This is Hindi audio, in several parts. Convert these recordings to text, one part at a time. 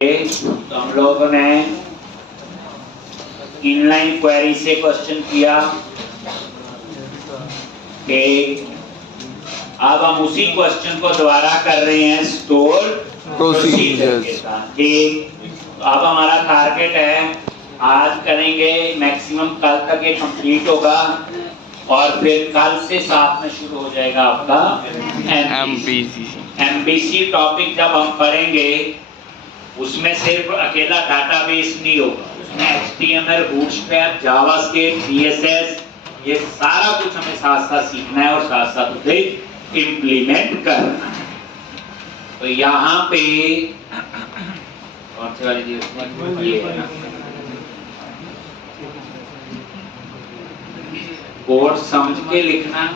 तो हम लोगों ने इनलाइन क्वेरी से क्वेश्चन किया कि अब हम उसी क्वेश्चन को दोबारा कर रहे हैं स्टोर प्रोसीजर के साथ। अब हमारा टारगेट है आज करेंगे, मैक्सिमम कल तक ये कंप्लीट होगा और फिर कल से साथ में शुरू हो जाएगा आपका एमबीसी टॉपिक। जब हम पढ़ेंगे उसमें सिर्फ अकेला डाटाबेस नहीं होगा, उसमें HTML, बूटस्ट्रैप, जावास्क्रिप्ट, CSS, ये सारा कुछ हमें साथ साथ सीखना है और साथ साथ उसे इम्प्लीमेंट करना है। तो यहाँ पे कौन सी वाली चीज ये है ना, कोड समझ के लिखना,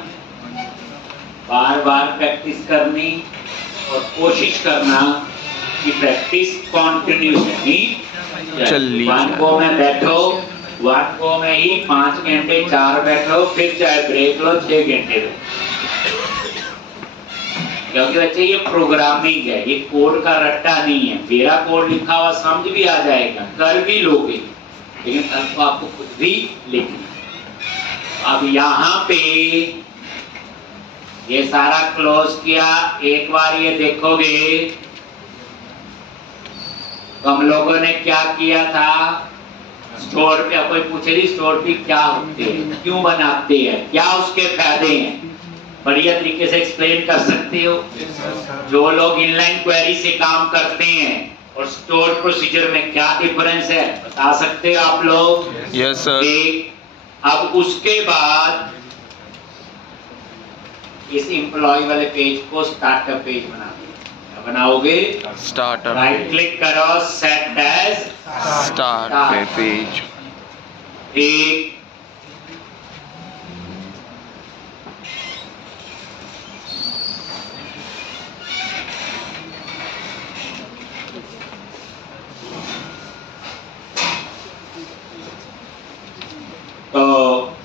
बार बार प्रैक्टिस करनी और कोशिश करना कि प्रैक्टिस कॉन्टिन्यूसली चली। वन को में बैठो, वन को में ही 5 घंटे 4 बैठो, फिर चाहे ब्रेक लो 6 घंटे बैठो, क्योंकि बच्चे ये प्रोग्रामिंग है, ये कोड का रट्टा नहीं है। मेरा कोड लिखा हुआ समझ भी आ जाएगा, कर भी लोगे, लेकिन तब तो आपको खुद भी लिखना। अब यहाँ पे ये सारा क्लोज किया, एक बार ये देखोगे तो हम लोगों ने क्या किया था, स्टोर पे कोई पूछे नहीं स्टोर पे क्या होते हैं, क्यों बनाते हैं, क्या उसके फायदे हैं, बढ़िया तरीके से एक्सप्लेन कर सकते हो। जो लोग इनलाइन क्वेरी से काम करते हैं और स्टोर प्रोसीजर में क्या डिफरेंस है बता सकते हो आप लोग? Yes sir. अब उसके बाद इस एम्प्लॉय वाले पेज को स्टार्टअप पेज बना बनाओगे। स्टार्टअप, राइट क्लिक करो, सेट एज स्टार्ट पेज। एक तो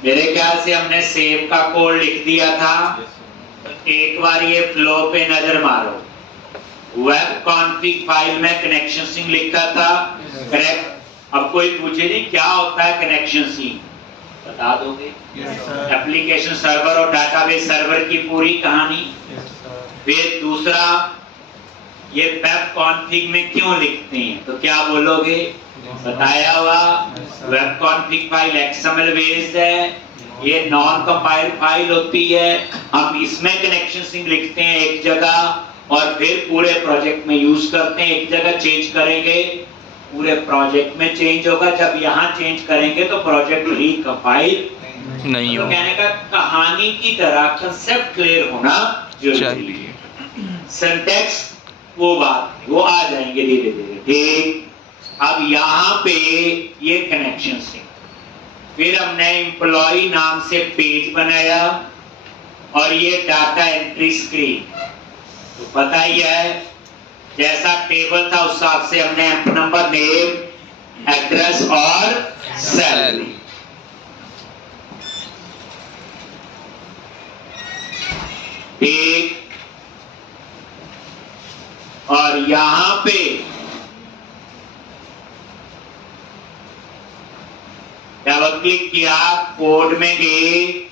मेरे ख्याल से हमने सेव का कोड लिख दिया था। एक बार ये फ्लो पे नजर मारो, वेब कॉन्फ़िग फाइल में कनेक्शन सिंक लिखा था, करेक्ट। अब कोई पूछे जी क्या होता है कनेक्शन सिंक, बता दोगे? एप्लीकेशन सर्वर और डाटाबेस सर्वर की पूरी कहानी। फिर दूसरा, ये वेब कॉन्फ़िग में क्यों लिखते हैं, तो क्या बोलोगे? बताया हुआ, web config file XML based है, ये नॉन कंपाइल्ड फाइल होती है, हम इसमें कनेक्शन सिंक लिखते हैं एक जगह और फिर पूरे प्रोजेक्ट में यूज करते हैं। एक जगह चेंज करेंगे पूरे प्रोजेक्ट में चेंज होगा, जब यहाँ चेंज करेंगे तो प्रोजेक्ट ही कंपाइल नहीं होगा। कहने का कहानी की तरह कंसेप्ट क्लियर होना जरूरी है। सिंटैक्स वो बात वो आ जाएंगे धीरे धीरे, ठीक। अब यहाँ पे ये कनेक्शन से फिर हमने एम्प्लॉय नाम से पेज बनाया और ये डाटा एंट्री स्क्रीन, तो पता ही है जैसा टेबल था उस हिसाब से हमने एम्प नंबर, नेम, एड्रेस और सैलरी। ठीक, और यहां पे डबल क्लिक किया, कोड में गए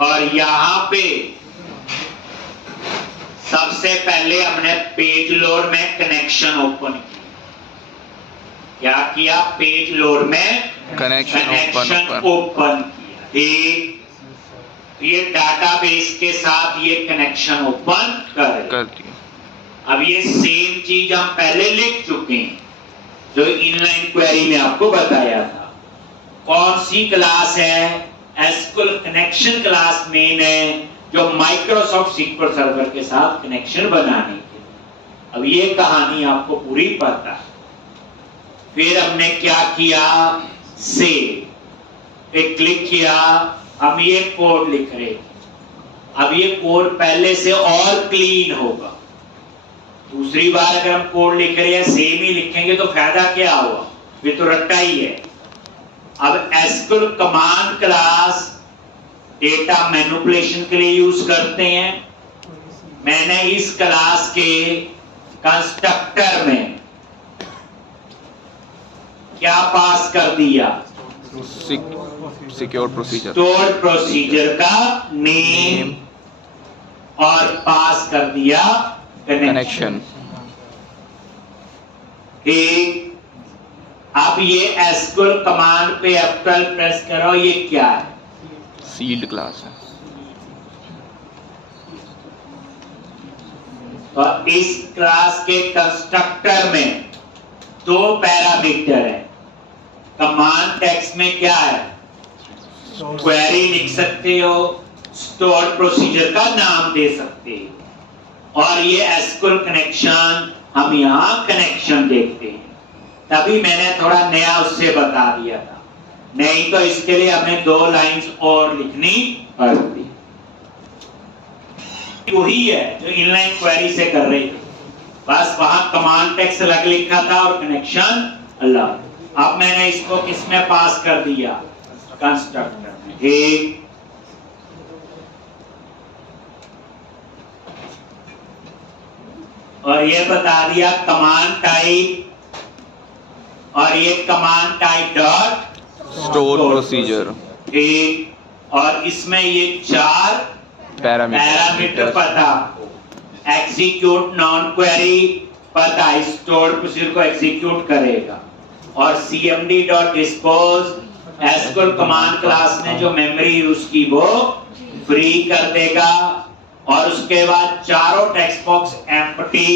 और यहां पे सबसे पहले हमने पेज लोड में कनेक्शन ओपन किया। क्या किया? पेज लोड में कनेक्शन ओपन किया, ठीक। ये डाटाबेस के साथ ये कनेक्शन ओपन कर दिया। अब ये सेम चीज हम पहले लिख चुके हैं जो इनलाइन क्वेरी में आपको बताया था। कौन सी क्लास है? एसक्यूएल कनेक्शन क्लास मेन है जो माइक्रोसॉफ्ट सीक्वल सर्वर के साथ कनेक्शन बनाने के। अब ये कहानी आपको पूरी पता है। फिर हमने क्या किया? सेव पे क्लिक किया, हम ये कोड लिख रहे। अब ये कोड पहले से और क्लीन होगा। दूसरी बार अगर हम कोड लिख रहे हैं सेम ही लिखेंगे तो फायदा क्या हुआ? ये तो रट्टा ही है। अब SQL command class data manipulation के लिए यूज करते हैं मैंने इस क्लास के कंस्ट्रक्टर में क्या पास कर दिया? सिक्योर प्रोसीजर, स्टोर्ड प्रोसीजर का नेम और पास कर दिया कनेक्शन। कनेक्शन। ठीक, अब ये एसक्यूएल कमांड पे F12 प्रेस करो। ये क्या है? सील्ड क्लास है। और इस क्लास के कंस्ट्रक्टर में दो पैरामीटर है। कमांड टेक्स्ट में क्या है? क्वेरी लिख सकते हो, स्टोर्ड प्रोसीजर का नाम दे सकते हो, और ये एसक्यूएल कनेक्शन हम यहाँ कनेक्शन देखते हैं। तभी मैंने थोड़ा नया उससे बता दिया था, नहीं तो इसके लिए हमें 2 लाइंस और लिखनी पड़ती। वही है जो इनलाइन क्वेरी से कर रही थी, बस वहां कमांड टेक्स्ट अलग लिखा था और कनेक्शन अलग। अब मैंने इसको किसमें पास कर दिया? कंस्ट्रक्टर में। ठीक, और ये बता दिया कमांड टाइप, और ये command type dot store procedure. ठीक, और इसमें ये 4 पैरामीटर पता आपको। एग्जीक्यूट नॉन क्वेरी पता स्टोर्ड प्रोसीजर को एग्जीक्यूट करेगा, और cmd dot dispose SQL command class ने जो मेमोरी यूज की वो फ्री कर देगा, और उसके बाद चारों टेक्स्ट बॉक्स एम्प्टी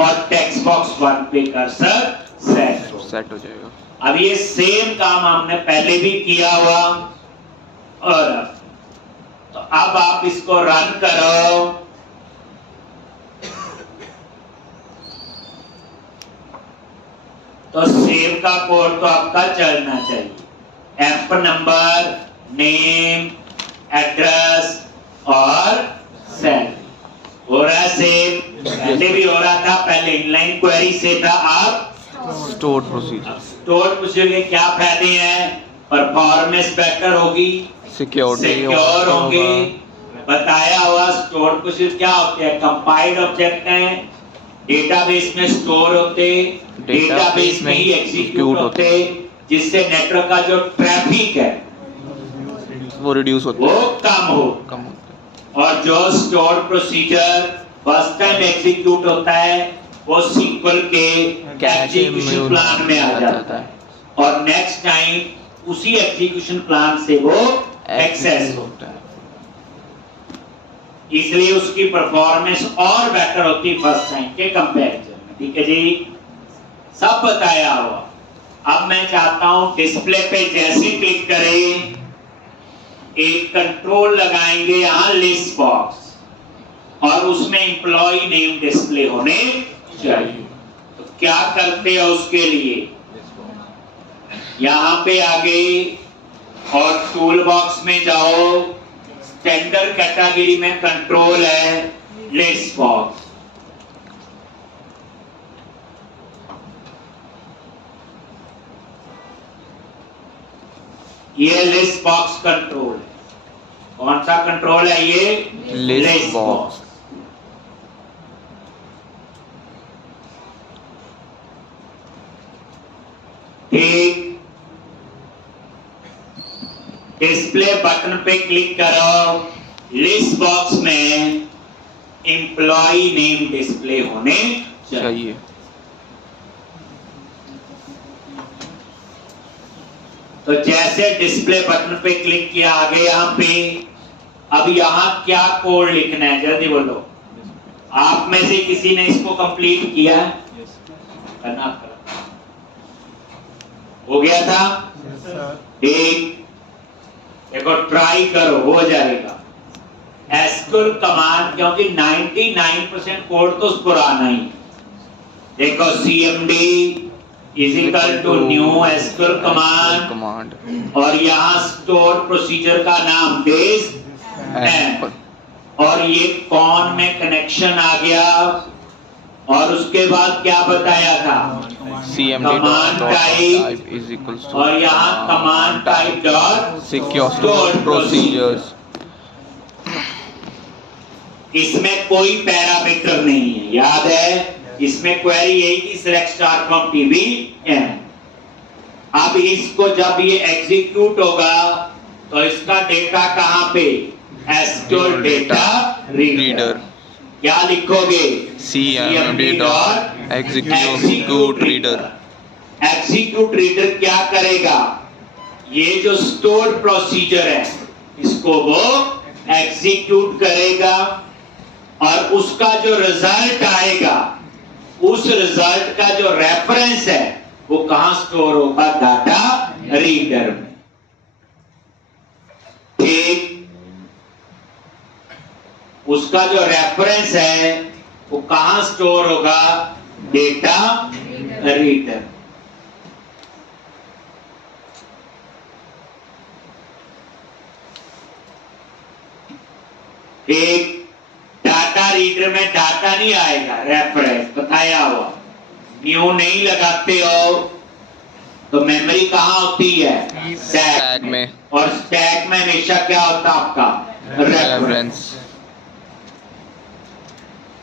और टेक्स्ट बॉक्स 1 पे कर्सर सेट हो जाएगा। अब ये सेम काम हमने पहले भी किया हुआ, और तो अब आप इसको रन करो। तो सेव का कोड तो आपका चलना चाहिए। एम्प नंबर, नेम, एड्रेस और सेल हो रहा है सेव। पहले भी हो रहा था, पहले इनलाइन क्वेरी से था, अब स्टोर प्रोसीजर। स्टोर प्रोसीजर के क्या फायदे हैं? परफॉर्मेंस बेटर होगी, सिक्योर होंगे। बताया हुआ स्टोर प्रोसीजर क्या होते हैं? कंपाइल्ड ऑब्जेक्ट हैं, डेटाबेस में स्टोर होते, डेटाबेस में ही एग्जीक्यूट होते, जिससे नेटवर्क का जो ट्रैफिक है वो रिड्यूस होता है, वो कम हो। और जो store procedure first time execute होता है वो सीक्वल के एग्जीक्यूशन प्लान में आ जाता है, और नेक्स्ट टाइम उसी एग्जीक्यूशन प्लान से वो एक्सेस होता है। इसलिए उसकी परफॉर्मेंस और बेटर होती है फर्स्ट टाइम के कंपैरिजन में। ठीक है जी, सब बताया हुआ। अब मैं चाहता हूं डिस्प्ले पे जैसे क्लिक करें, एक कंट्रोल लगाएंगे यहां लिस्ट बॉक्स, और उसमें एम्प्लॉय नेम डिस्प्ले होने चाहिए। तो क्या करते हो उसके लिए? यहां पे आ गए और टूल बॉक्स में जाओ, स्टैंडर्ड कैटेगरी में कंट्रोल है लिस्ट बॉक्स। ये लिस्ट बॉक्स कंट्रोल है। कौन सा कंट्रोल है ये? List box. ठीक, डिस्प्ले बटन पे क्लिक करो, लिस्ट बॉक्स में एम्प्लॉय नेम डिस्प्ले होने चाहिए। तो जैसे डिस्प्ले बटन पे क्लिक किया, आगे यहाँ पे, अब यहाँ क्या कोड लिखना है जल्दी बोलो। आप में से किसी ने इसको कंप्लीट किया? करना हो गया था? ठीक, देखो ट्राई करो, हो जाएगा। एसक्यूएल कमांड, क्योंकि 99% कोड तो पुराना ही। देखो cmd is equal to new SQL command, और यहाँ स्टोर प्रोसीजर का नाम बेस एम्प, और ये कौन में कनेक्शन आ गया, और उसके बाद क्या बताया था? Command type is equal to, और यहाँ command type dot secure store procedures. इसमें कोई पैरामीटर नहीं है, याद है? इसमें क्वेरी यही थी, select star from TB M. अब इसको जब ये एग्जीक्यूट होगा तो इसका डेटा कहां पे? SQL data reader. क्या लिखोगे? CMD dot execute reader. Execute reader क्या करेगा? ये जो स्टोर्ड प्रोसीजर है इसको वो एग्जीक्यूट करेगा और उसका जो रिजल्ट आएगा उस रिजल्ट का जो रेफरेंस है वो कहां स्टोर होगा? डाटा रीडर में। ठीक, उसका जो रेफरेंस है वो कहां स्टोर होगा? Data reader. एक डाटा रीडर में डाटा नहीं आएगा, रेफरेंस बताया हुआ। न्यू नहीं लगाते हो तो मेमोरी कहाँ होती है? स्टैक में। और स्टैक में हमेशा क्या होता है आपका? रेफरेंस।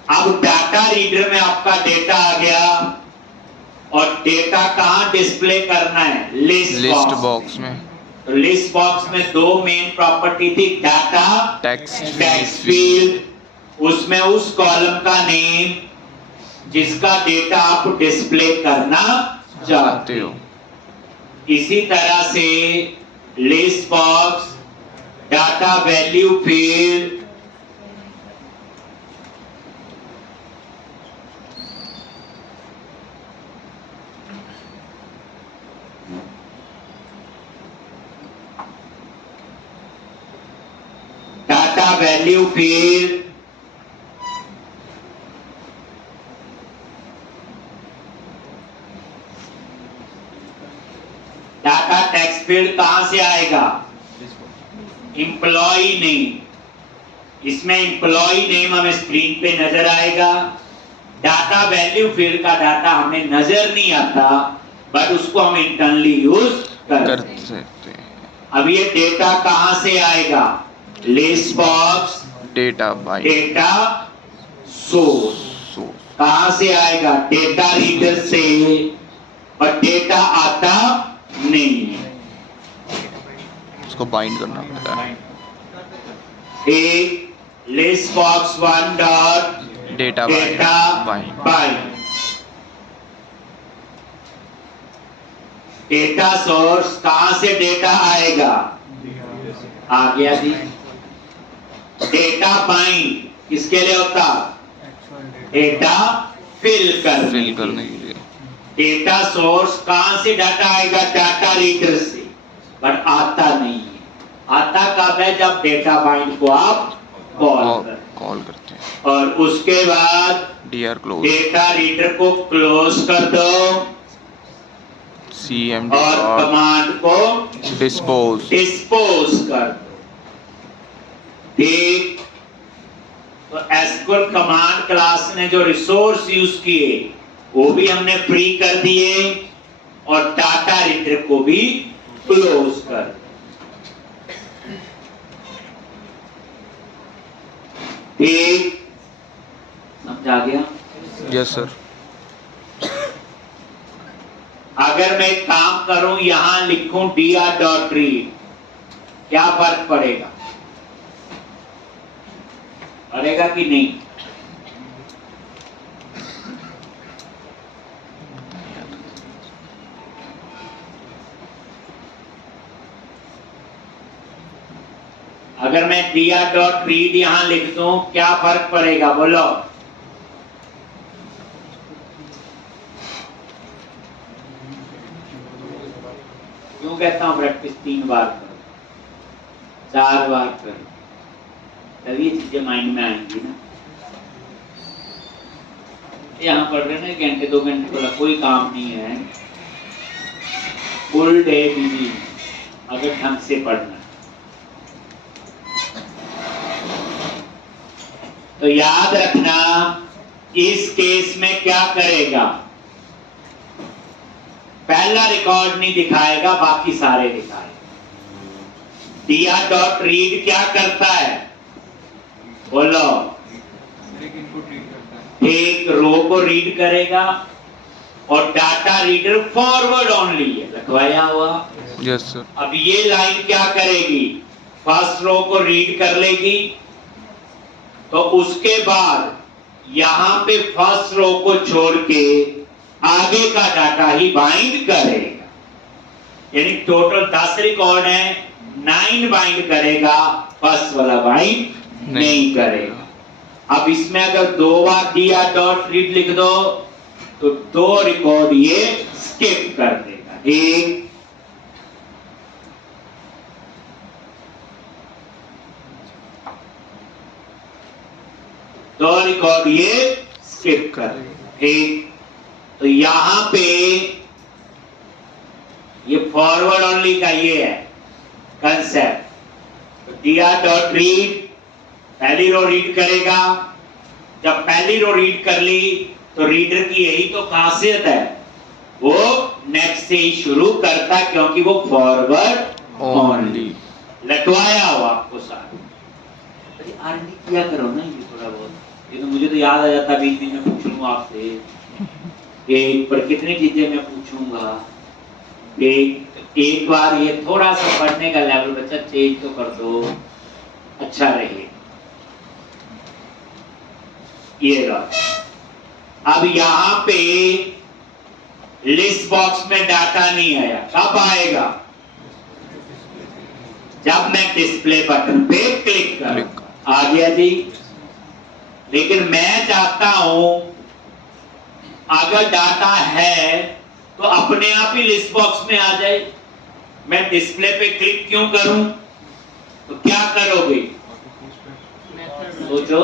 अब डाटा रीडर में आपका डेटा आ गया और डेटा कहाँ डिस्प्ले करना है? लिस्ट बॉक्स में। लिस्ट बॉक्स में दो मेन प्रॉपर्टी थी, डाटा टेक्स्ट फील्ड, उसमें उस कॉलम का नेम जिसका डेटा आप डिस्प्ले करना चाहते हो। इसी तरह से list box, data value field, data value field, data text field कहां से आएगा? Employ name. इसमें एम्प्लॉय नेम हमें स्क्रीन पे नजर आएगा। डाटा वैल्यू फील्ड का डाटा हमें नजर नहीं आता बट उसको हम इंटरनली यूज कर सकते हैं। अब ये डेटा कहां से आएगा? List box, data byte, data source. कहां से आएगा? डेटा रीडर से, पर डेटा आता नहीं है, उसको बाइंड करना पड़ता है। एक list box 1 dot data bind. Data source कहां से डेटा आएगा? आ गया जी। डेटा बाइंड किसके लिए होता? डेटा फिल करने के लिए। डेटा सोर्स कहां से डाटा आएगा? डाटा रीडर से, बट आता नहीं है। आता कब है? जब डेटा बाइंड को आप कॉल करते हैं। और उसके बाद क्लोज, डेटा रीडर को क्लोज कर दो CMD और कमांड को डिस्पोज कर दो। ठीक, तो एसक्यूएल कमांड क्लास ने जो रिसोर्स यूज किए वो भी हमने फ्री कर दिए और डाटा रीडर को भी क्लोज कर। ठीक, समझा गया? Yes sir. अगर मैं काम करूं, यहां लिखूं dr.read, क्या फर्क पड़ेगा? पड़ेगा कि नहीं? अगर मैं dr.read यहां लिख दूं, क्या फर्क पड़ेगा? बोलो। क्यों कहता हूं प्रैक्टिस 3 बार करो, 4 बार करो, तभी चीजें माइंड में आएंगी ना। यहाँ पढ़ रहे ना, 1 घंटे 2 घंटे बोला कोई काम नहीं है, फुल डे बिजी अगर ढंग से पढ़ना। तो याद रखना, इस केस में क्या करेगा? पहला रिकॉर्ड नहीं दिखाएगा, बाकी सारे दिखाएगा। dr.read क्या करता है? बोलो। एक रो को रीड करेगा और डाटा रीडर फॉरवर्ड ओनली है, लिखवाया हुआ। Yes sir. अब ये लाइन क्या करेगी, फर्स्ट रो को रीड कर लेगी, तो उसके बाद यहां पे फर्स्ट रो को छोड़ के आगे का डाटा ही बाइंड करेगा। यानी टोटल 10 रिकॉर्ड है, 9 बाइंड करेगा, फर्स्ट वाला बाइंड नहीं करेगा। अब इसमें अगर 2 बार दिया डॉट रीड लिख दो तो 2 रिकॉर्ड ये स्किप कर देगा। एक, दो रिकॉर्ड ये स्किप कर देगा। एक, तो यहां पे ये फॉरवर्ड ओनली का ये है कंसेप्ट। दिया डॉट रीड, पहली रो रीड करेगा, जब पहली रो रीड कर ली तो रीडर की यही तो खासियत है, वो नेक्स्ट से ही शुरू करता है क्योंकि वो फॉरवर्ड ओनली लटवाया हुआ आपको सारा। अरे आरडी किया करो ना ये थोड़ा बहुत, ये तो मुझे तो याद आ जाता, बीच में पूछ लूंगा आपसे एक पर कितनी चीजें मैं पूछूंगा। एक बार ये थोड़ा सा पढ़ने का लेवल बच्चा चेंज तो कर दो, अच्छा रहे। ये रहा। अब यहां पे लिस्ट बॉक्स में डाटा नहीं आया, कब आएगा, जब मैं डिस्प्ले बटन पे क्लिक करूं। आ गया जी। लेकिन मैं चाहता हूं अगर डाटा है तो अपने आप ही लिस्ट बॉक्स में आ जाए, मैं डिस्प्ले पे क्लिक क्यों करूं? तो क्या करोगे, सोचो।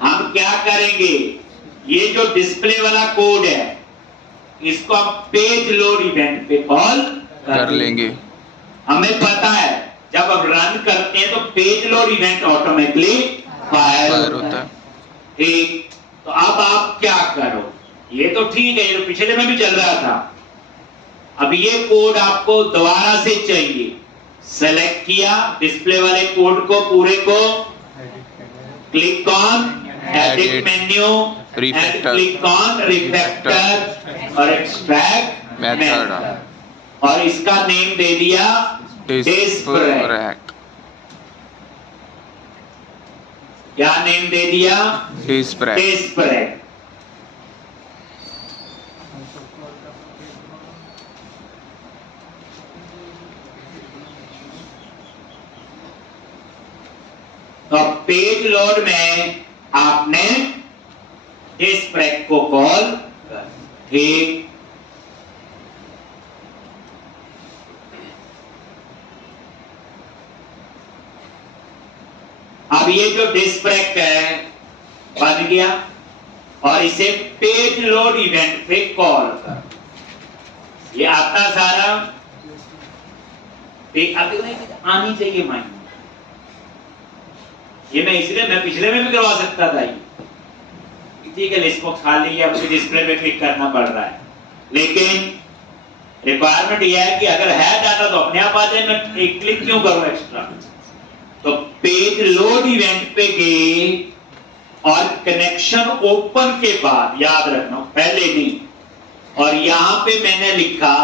हम क्या करेंगे, ये जो डिस्प्ले वाला कोड है इसको हम पेज लोड इवेंट पे कॉल कर लेंगे। हमें पता है जब अब रन करते हैं तो page load event automatically fire होता है। ठीक, तो अब आप क्या करो, ये तो ठीक है, ये तो पिछले में भी चल रहा था। अब ये कोड आपको दोबारा से चाहिए, सेलेक्ट किया डिस्प्ले वाले कोड को पूरे को, click on edit menu and click on refactor और एक्सट्रैक्ट मेथड और इसका नेम दे दिया डिस्प्रेक। क्या नेम दे दिया, डिस्प्रेक। तो पेज लोड में आपने डिस्प्रेक को कॉल कर, ठीक। अब ये जो डिस्प्रेक है बन गया और इसे पेज लोड इवेंट पे कॉल कर, ये आता सारा आनी चाहिए माइंड। ये मैं इसलिए मैं पिछले में भी करवा सकता था, ठीक है लिस्ट बॉक्स खाली है, अब डिस्प्ले पे क्लिक करना पड़ रहा है, लेकिन रिक्वायरमेंट यह है कि अगर है डाटा तो अपने आप आ जाए, मैं एक क्लिक क्यों करूं एक्स्ट्रा। तो पेज लोड इवेंट पे गए और कनेक्शन ओपन के बाद, याद रखना पहले नहीं, और यहां पे मैंने लिखा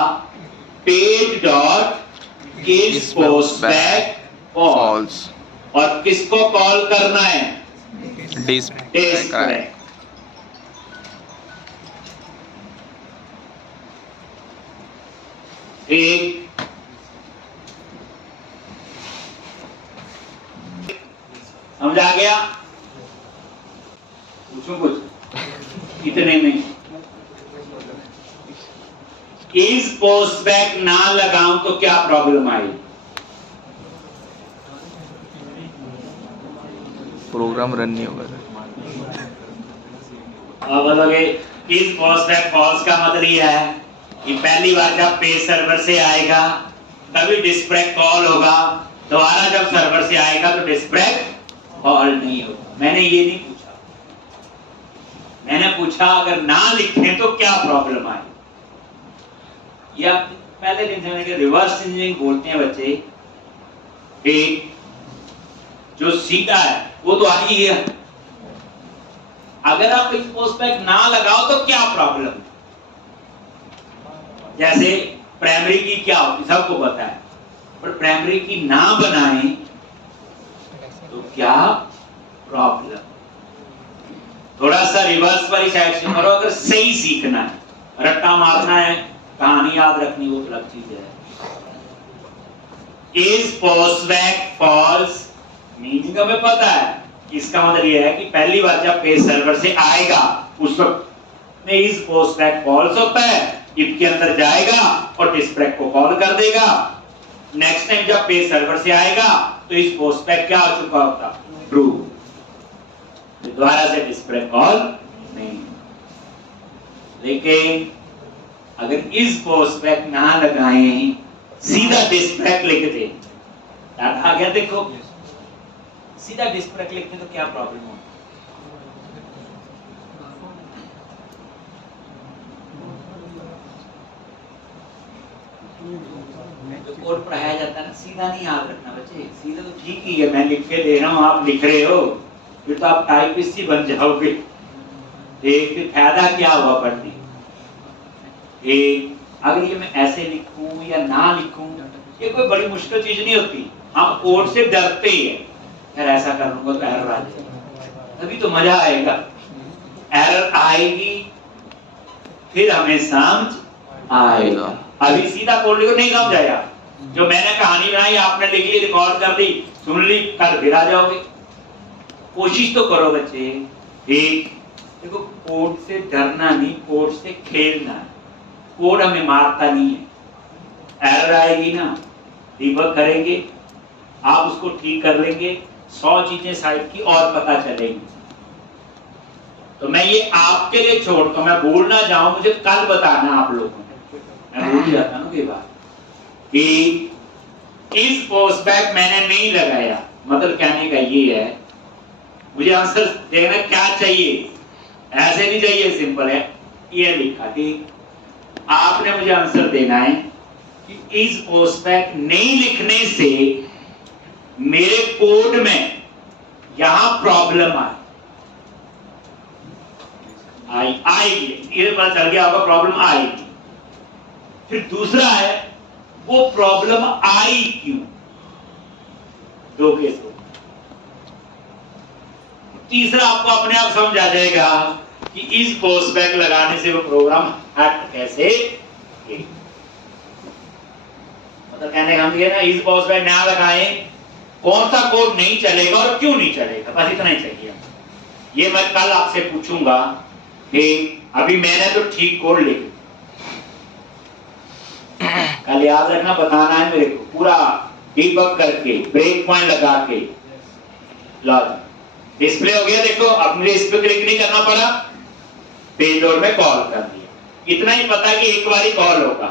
page dot is postback false, और किसको कॉल करना है, डिस्प्रेक। एक समझ आ गया, पूछो कुछ, इतने में इज पोस्टबैक ना लगाऊं तो क्या प्रॉब्लम आई, प्रोग्राम रन नहीं होगा। अब बोलोगे इज पोस्टबैक फॉल्स का मतलब ये है कि पहली बार जब पेज सर्वर से आएगा तभी डिस्प्रेक कॉल होगा, दोबारा जब सर्वर से आएगा तो डिस्प्रेक कॉल नहीं होगा। मैंने ये नहीं पूछा, मैंने पूछा अगर ना लिखें तो क्या प्रॉब्लम आए, या पहले दिन समझने के रिवर्स इंजीनियरिंग बोलते हैं बच्चे। एक जो सीधा है वो तो आ ही है, अगर आप इस पोस्टबैक ना लगाओ तो क्या प्रॉब्लम? जैसे प्राइमरी की क्या होती सबको पता है, पर प्राइमरी की ना बनाए तो क्या प्रॉब्लम? थोड़ा सा रिवर्स वाली साइड से करो। अगर सही सीखना है, रट्टा मारना है, कहानी याद रखनी वो अलग चीज है। इज पोस्टबैक फॉल्स, मीनिंग हमें पता है। इसका मतलब यह है कि पहली बार जब पेज सर्वर से आएगा उस वक्त में इज पोस्टबैक फॉल्स होता है, इफ के अंदर जाएगा और डिस्प्रेक को कॉल कर देगा। नेक्स्ट टाइम जब पेज सर्वर से आएगा तो इस पोस्टबैक क्या हो चुका होता? ट्रू। दोबारा से डिस्प्रेक कॉल नहीं। लेकिन अगर इस पोस्टबैक ना लगाएं, सीधा डिस्प्रेक लिख दे, डाटा आ गया देखो, सीधा डिस्प्रेक लिख दे तो क्या प्रॉब्लम हो? जो कोड पढ़ाया जाता है ना, सीधा नहीं याद रखना बच्चे। सीधा तो ठीक ही है, मैं लिख के दे रहा हूँ, आप लिख रहे हो, फिर तो आप टाइपिस्ट ही बन जाओगे। फिर फायदा क्या हुआ पढ़ने? अगर ये मैं ऐसे लिखूं या ना लिखूं, ये कोई बड़ी मुश्किल चीज नहीं होती। हम कोड से डरते ही है, यार ऐसा कर लूंगा तो एरर आ जाएगा, तभी तो मजा आएगा। एरर आएगी फिर हमें समझ आएगा। अभी सीधा कोड लिखो, नहीं समझ आया, जो मैंने कहानी बनाई आपने लिख ली, रिकॉर्ड कर ली, सुन ली, कल फिर आ जाओगे। कोशिश तो करो बच्चे। देखो कोड से डरना नहीं, कोड से खेलना है। कोड हमें मारता नहीं है। एरर आएगी ना, डिबग करेंगे, आप उसको ठीक कर लेंगे, 100 चीजें साइड की और पता चलेंगी। तो मैं ये आपके लिए छोड़ता हूं, मैं भूल ना जाऊं, मुझे कल बताना आप लोगों ने, मैं भूल जाता ना कई बार कि इस पोस्टबैक मैंने नहीं लगाया। मतलब कहने का ये है, मुझे आंसर देना क्या चाहिए, ऐसे नहीं चाहिए, सिंपल है, ये लिखा। ठीक, आपने मुझे आंसर देना है कि इस पोस्टबैक नहीं लिखने से मेरे कोड में यहां प्रॉब्लम आएगी, ये पता चल गया होगा, प्रॉब्लम आएगी। फिर दूसरा है, वो प्रॉब्लम आई क्यों? दो केस हो। तीसरा आपको अपने आप समझ आ जाएगा कि इस पोस्टबैक लगाने से वो प्रोग्राम हट कैसे गए। मतलब कहने का ये ना, इस पोस्टबैक ना लगाएं, कौन सा कोड नहीं चलेगा और क्यों नहीं चलेगा, बस इतना ही चाहिए। ये मैं कल आपसे पूछूंगा कि अभी मैंने तो ठीक कोड लिखा, कल याद रखना, बताना है मेरे को पूरा डीबग करके, ब्रेक पॉइंट लगा के। लॉजिक डिस्प्ले हो गया, देखो अब मुझे इस पे क्लिक नहीं करना पड़ा, पेज लोड में कॉल कर दिया। इतना ही पता कि एक बार ही कॉल होगा,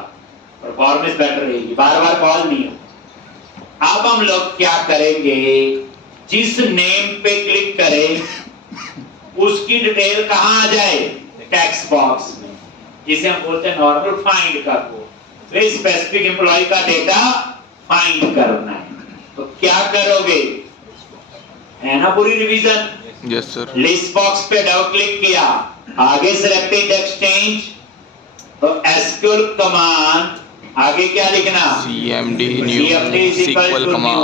परफॉर्मेंस बेटर रहेगी, बार बार कॉल नहीं हो। अब हम लोग क्या करेंगे, जिस नेम पे क्लिक करें उसकी डिटेल कहां आ जाए? टेक्स्ट बॉक्स में, जिसे हम बोलते हैं नॉर्मल फाइंड का कोड। तो स्पेसिफिक एम्प्लॉय का डेटा फाइंड करना है, तो क्या करोगे? है ना पूरी revision? Yes sir. List box पे डबल क्लिक किया, आगे सेलेक्ट इंडेक्स चेंज, तो एसक्यूएल कमांड, आगे क्या लिखना? cmd न्यू सीक्वल कमांड,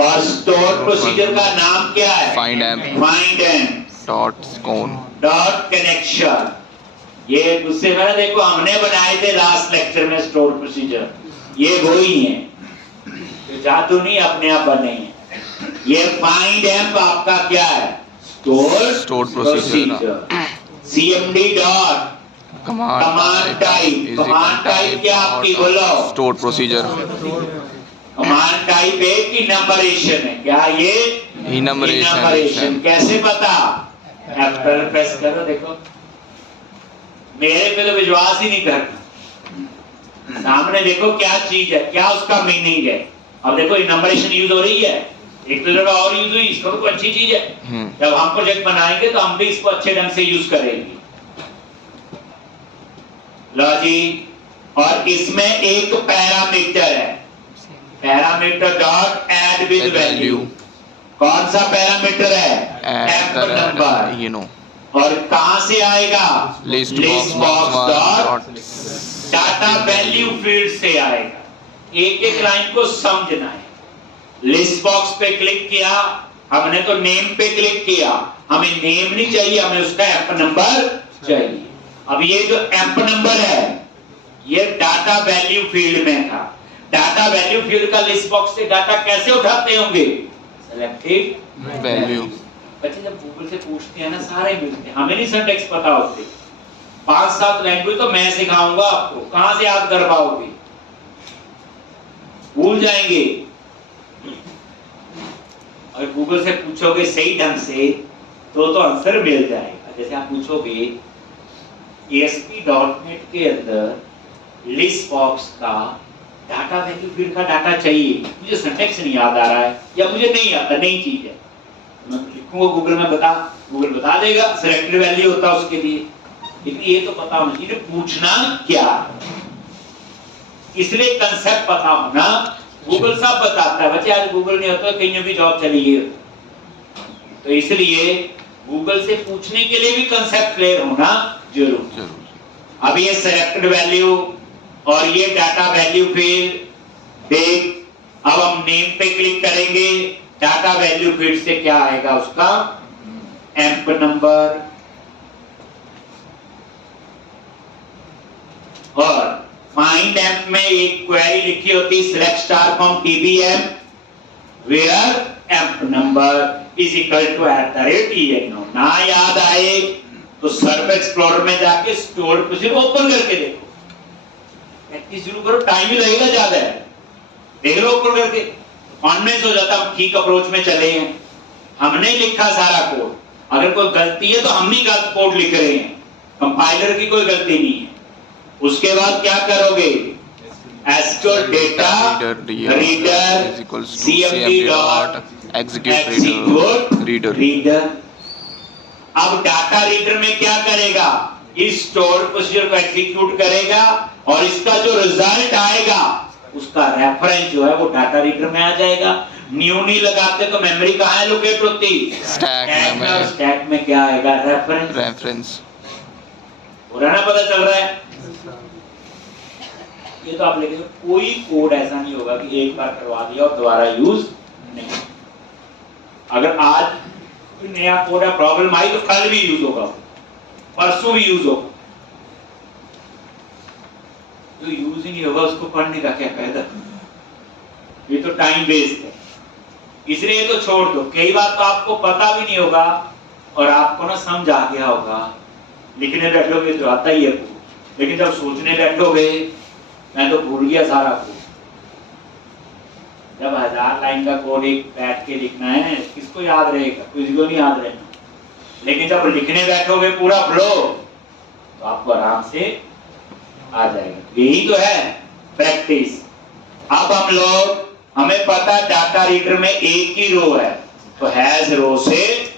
और स्टोर प्रोसीजर का नाम क्या है? फाइंड एम्प डॉट स्कोन डॉट कनेक्शन। ये दूसरे में देखो हमने बनाए थे लास्ट लेक्चर में स्टोर प्रोसीजर, ये वही है, तो जादू नहीं, अपने आप बने हैं। ये फाइंड एम्प आपका क्या है? Store procedure. cmd dot command type, command type क्या आपकी, बोलो? Store procedure. कमांड टाइप है कि नंबरेशन है? क्या ये इनंबरेशन? कैसे पता? F12 प्रेस करो, देखो मेरे पे तो विश्वास ही नहीं करना, सामने देखो क्या चीज है, क्या उसका मीनिंग है। अब देखो इनंबरेशन यूज हो रही है, एक तो जगह और यूज हुई, इसको तो अच्छी चीज है। जब हम प्रोजेक्ट बनाएंगे तो हम भी इसको अच्छे ढंग से यूज करेंगे। लो जी, और इसमें एक पैरामीटर है, parameter dot add with value. कौन सा पैरामीटर है? Amp number. और कहां से आएगा? List list box box dot dot data value field से आएगा। एक एक लाइन को समझना है। लिस्ट बॉक्स पे क्लिक किया, हमने तो नेम पे क्लिक किया, हमें नेम नहीं चाहिए, हमें उसका एप नंबर चाहिए। अब ये जो एप नंबर है ये डाटा वैल्यू फील्ड में था। डाटा वैल्यू फील्ड का लिस्ट बॉक्स से डाटा कैसे उठाते होंगे? Selected value. बच्चे जब गूगल से पूछते हैं ना सारे मिलते हैं, हमें नहीं सिंटैक्स पता होते। 5-7 लैंग्वेज तो मैं सिखाऊंगा आपको, कहां से याद कर पाओगे? भूल जाएंगे। अगर गूगल से पूछोगे सही ढंग से तो आंसर मिल जाएगा। जैसे आप पूछोगे ASP.NET के अंदर लिस्ट बॉक्स का डाटा वैल्यू फील्ड का डाटा चाहिए, मुझे सिंटैक्स नहीं याद आ रहा है या मुझे नहीं आता, नई चीज है, मैं लिखूंगा गूगल में गूगल बता देगा सिलेक्टेड वैल्यू होता है उसके लिए। लेकिन ये तो पता होना चाहिए पूछना क्या, इसलिए कंसेप्ट पता होना। गूगल सब बताता है बच्चे, आज गूगल नहीं होता कहीं भी जॉब चली गई, तो इसलिए गूगल से पूछने के लिए भी कंसेप्ट क्लियर होना जरूर। अब ये सिलेक्टेड वैल्यू और ये डाटा वैल्यू फील्ड देख, अब हम नेम पे क्लिक करेंगे, डाटा वैल्यू फील्ड से क्या आएगा? उसका एम्प नंबर और फाइंड एम्प में एक क्वेरी लिखी होती select star from TBM where emp number is equal to @ENO। ना याद आए तो सर्फ एक्सप्लोरर में जाके स्टोर पोजीशन ओपन करके देखो, प्रैक्टिस शुरू करो, टाइम ही लगेगा ज्यादा है, देख लो ओपन करके, कॉन्फिडेंस हो जाता हम ठीक अप्रोच में चले हैं, हमने लिखा सारा कोड। अगर कोई गलती है तो हम ही गलत कोड लिख रहे हैं, कंपाइलर की कोई गलती नहीं है। उसके बाद क्या करोगे? SQL data reader CMD dot execute reader. अब डाटा रीडर में क्या करेगा? इस स्टोर प्रोसीजर को एग्जीक्यूट करेगा और इसका जो रिजल्ट आएगा उसका रेफरेंस जो है वो डाटा रीडर में आ जाएगा। न्यू नहीं लगाते तो मेमोरी कहाँ है लोकेट होती? स्टैक में। स्टैक में क्या आएगा? रेफरेंस। पूरा ना पता चल रहा है? ये तो आप लिखेंगे, कोई कोड ऐसा नहीं होगा कि एक बार करवा दिया और दोबारा यूज नहीं। अगर आज कोई नया कोड है, प्रॉब्लम आई तो कल भी यूज होगा, परसों भी यूज होगा। जो यूज ही नहीं होगा उसको पढ़ने का क्या फायदा? ये तो टाइम वेस्ट है, इसलिए तो छोड़ दो। कई बार तो आपको पता भी नहीं होगा और आपको ना समझ आ गया होगा, लिखने बैठोगे तो आता ही है, लेकिन जब सोचने बैठोगे मैं तो भूल गया सारा कोड। जब 1000 लाइन का कोड एक बैठ के लिखना है, किसको याद रहेगा? किसी को नहीं याद रहेगा। लेकिन जब लिखने बैठोगे पूरा फ्लो तो आपको आराम से आ जाएगा। यही तो है प्रैक्टिस। अब हम लोग, हमें पता है डाटा रीडर में एक ही रो है, तो हैज रो से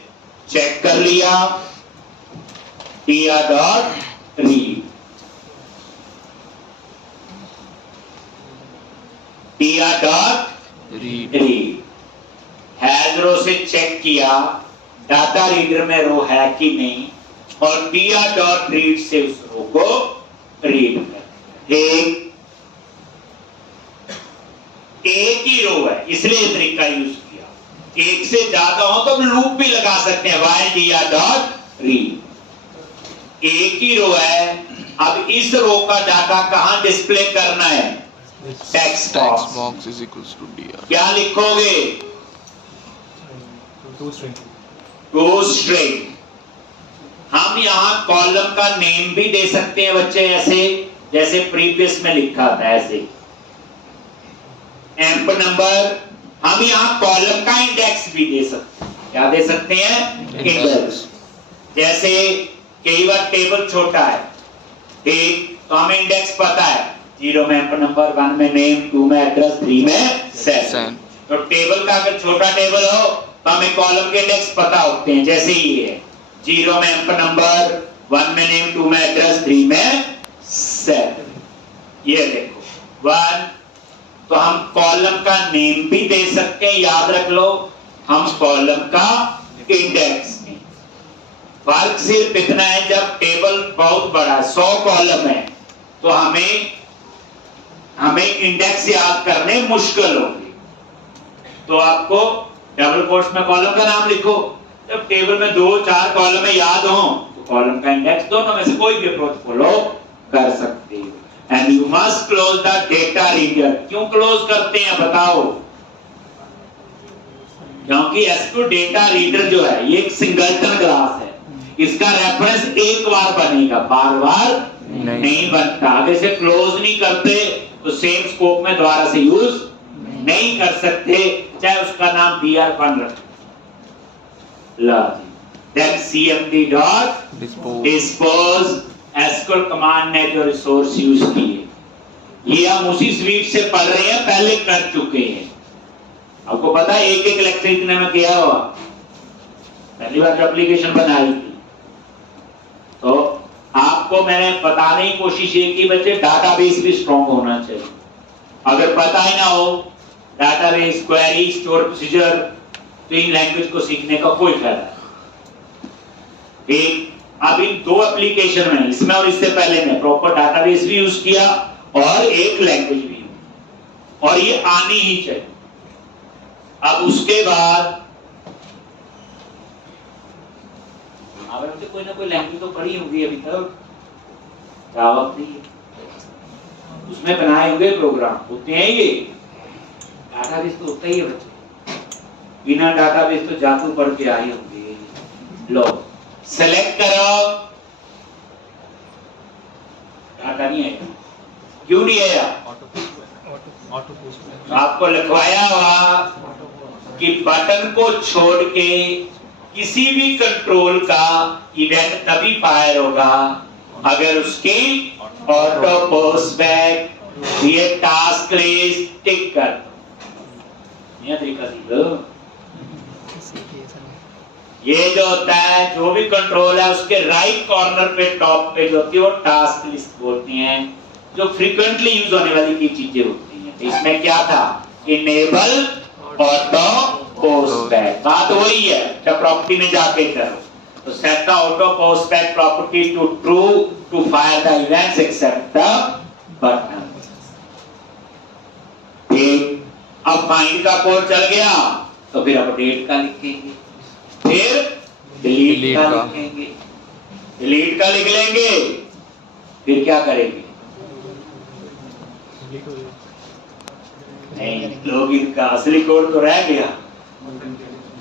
चेक कर लिया tr.read, tr.read हैज रो से चेक किया डाटा रीडर में रो है कि नहीं, और tr.read से उस रो को रीड कर। एक ही रो है इसलिए तरीका यूज किया। एक से ज्यादा हो तो लूप भी लगा सकते हैं, while tr.read। एक ही रो है, अब इस रो का डाटा कहां डिस्प्ले करना है? Text box is equals to dr। क्या लिखोगे? To string. हम यहाँ कॉलम का नेम भी दे सकते हैं बच्चे, ऐसे जैसे प्रीवियस में लिखा था ऐसे। एम्प नंबर, हम यहाँ कॉलम का इंडेक्स भी दे सकते हैं। क्या दे सकते हैं? इंडेक्स। जैसे कई बार टेबल छोटा है, ठीक, तो हमें इंडेक्स पता है, 0 में एम्प नंबर, 1 में नेम, 2 में एड्रेस, 3 में सेल। तो टेबल का अगर छोटा टेबल हो तो हमें कॉलम के इंडेक्स पता होते हैं, जैसे ये है 0 में एम्प नंबर, 1 में नेम, 2 में एड्रेस, 3 में सेल। ये देखो 1, तो हम कॉलम का नेम भी दे सकते हैं, याद रख लो, हम कॉलम का इंडेक्स भी। फर्क सिर्फ इतना है, जब टेबल बहुत बड़ा 100 कॉलम है तो हमें इंडेक्स याद करने मुश्किल होगी। तो आपको डबल कोट्स में कॉलम का नाम लिखो, जब टेबल में 2-4 कॉलम में याद हो तो कॉलम का इंडेक्स, दोनों में से कोई भी अप्रोच फॉलो कर सकते हो। And you must close the data reader. क्यों क्लोज करते हैं बताओ? क्योंकि SQ डेटा रीडर जो है ये एक सिंगलटन क्लास है, इसका रेफरेंस एक बार बनेगा, बार बार नहीं बनता। अगर इसे क्लोज नहीं करते तो सेम स्कोप में दोबारा से यूज नहीं कर सकते, चाहे उसका नाम BR1 रखें। Then CMD dot dispose SQL command ने जो रिसोर्स यूज किए, ये हम उसी स्वीट से पढ़ रहे हैं, पहले कर चुके हैं। आपको पता है एक लेक्चर इतने में किया हुआ, पहली बार जो एप्लीकेशन बनाई थी। तो आपको मैंने बताने की कोशिश ये की बच्चे डाटाबेस भी स्ट्रॉन्ग होना चाहिए। अगर पता ही ना हो डाटाबेस, क्वेरी, स्टोर प्रोसीजर, तो इन लैंग्वेज को सीखने का कोई फायदा नहीं। अब इन 2 एप्लीकेशन में, इसमें और इससे पहले में प्रॉपर डाटाबेस भी यूज किया और एक लैंग्वेज भी, और ये आनी ही चाहिए। अब उसके बाद मुझे कोई ना कोई लैंग्वेज तो पढ़ी होगी अभी तक, जावा थी, उसमें बनाए हुए प्रोग्राम होते हैं। ये डाटाबेस तो होता ही है बच्चे, बिना डाटाबेस तो जादू पढ़ के आए होंगे। लो सेलेक्ट करो, डाटा नहीं आएगा। क्यों नहीं आया? आपको लिखवाया हुआ कि बटन को छोड़ के किसी भी कंट्रोल का इवेंट तभी फायर होगा अगर उसकी ऑटो पोस्ट बैक ये टास्क लिस्ट टिक कर दो। यह तरीका सीखो। ये जो होता है, जो भी कंट्रोल है उसके राइट कॉर्नर पे टॉप पे जो होती है वो टास्क लिस्ट बोलती हैं, जो फ्रीक्वेंटली यूज होने वाली की चीजें होती हैं। इसमें क्या था? Enable auto post back. बात वही है जब प्रॉपर्टी में जाके करो तो set the auto post back property to true to fire the events except the button. ठीक, अब फाइंड का कोड चल गया तो फिर अपडेट का लिखेंगे, फिर डिलीट का लिखेंगे, डिलीट का लिख लेंगे, फिर क्या करेंगे? नहीं, लॉगिन का असली कोड तो रह गया।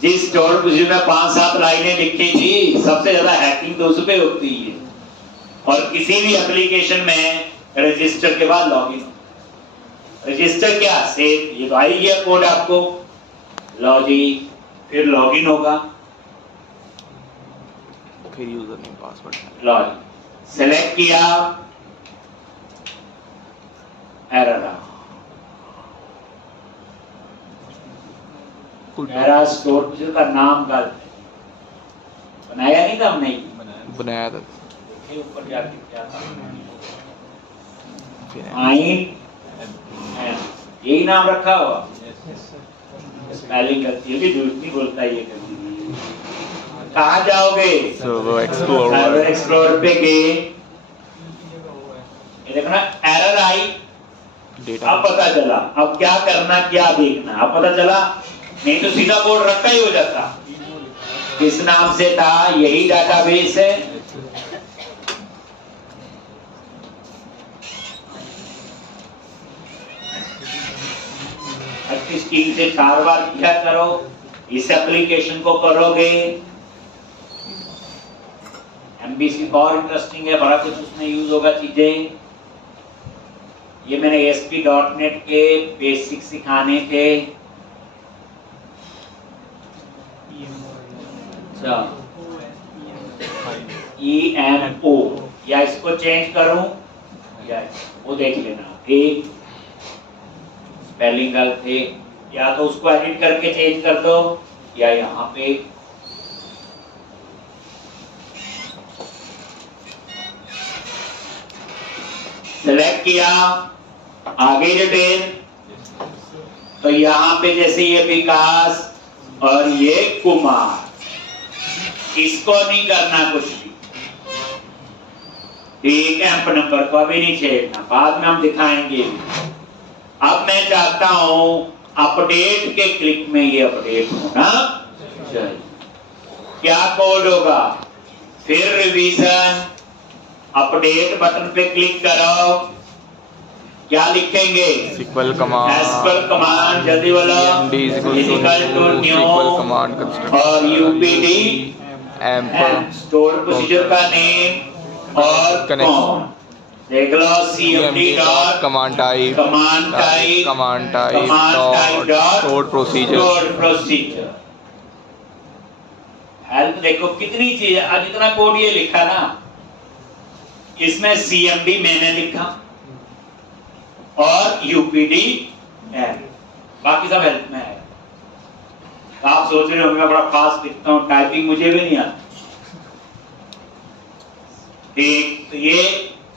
जिस स्टोर पोजीशन में 5-7 लाइनें लिखी थी, सबसे ज्यादा हैकिंग तो उस पे होती है। और किसी भी एप्लीकेशन में रजिस्टर के बाद लॉगिन, रजिस्टर क्या सेव, ये तो आ ही गया कोड आपको, लो जी, फिर लॉगिन होगा, फिर user name password login select किया, एरर आ, मेरा स्टोर पोजीशन का नाम गलत है, बनाया नहीं था हमने, बनाया था, ऊपर जाके क्या था, यही नाम रखा हुआ, स्पेलिंग गलती है, नहीं बोलता ये गलती। कहाँ जाओगे? सर्वर एक्सप्लोरर, सर्वर एक्सप्लोरर पे गए, ये देखो ना एरर आई, अब पता चला, अब क्या करना, क्या देखना, अब पता चला, नहीं तो सीधा कोड रखा ही हो जाता। किस नाम से था? यही डाटाबेस है, अच्छी स्कीम से 4 बार किया करो, इस एप्लीकेशन को करोगे। MVC और इंटरेस्टिंग है, बड़ा कुछ उसमें यूज होगा चीजें। ये मैंने ASP.NET के बेसिक सिखाने थे। EMO या इसको चेंज करूं या वो देख लेना, ठीक, स्पेलिंग गलत थे, या तो उसको एडिट करके चेंज कर दो या यहाँ पे सेलेक्ट किया, आगे डिटेल, तो यहाँ पे जैसे ये विकास और ये कुमार, इसको नहीं करना कुछ भी, ठीक है। एम्प नंबर को अभी नहीं छेड़ना, बाद में हम दिखाएंगे। अब मैं चाहता हूं अपडेट के क्लिक में ये अपडेट होना चाहिए। क्या कोड होगा? फिर रिवीजन, अपडेट बटन पे क्लिक करो, क्या लिखेंगे? SQL कमांड, SQL कमांड, जल्दी बोलो। Equal to new SQL command construct और UPD एम्प स्टोर प्रोसीजर का नेम और कौन, देख लो। CMD dot command type dot store procedure. Help देखो कितनी चीज, आज इतना कोड ये लिखा ना, इसमें CMD मैंने लिखा और UPD है, बाकी सब हेल्प में है। आप सोच रहे होंगे मैं बड़ा फास्ट लिखता हूँ, टाइपिंग मुझे भी नहीं आती। तो ये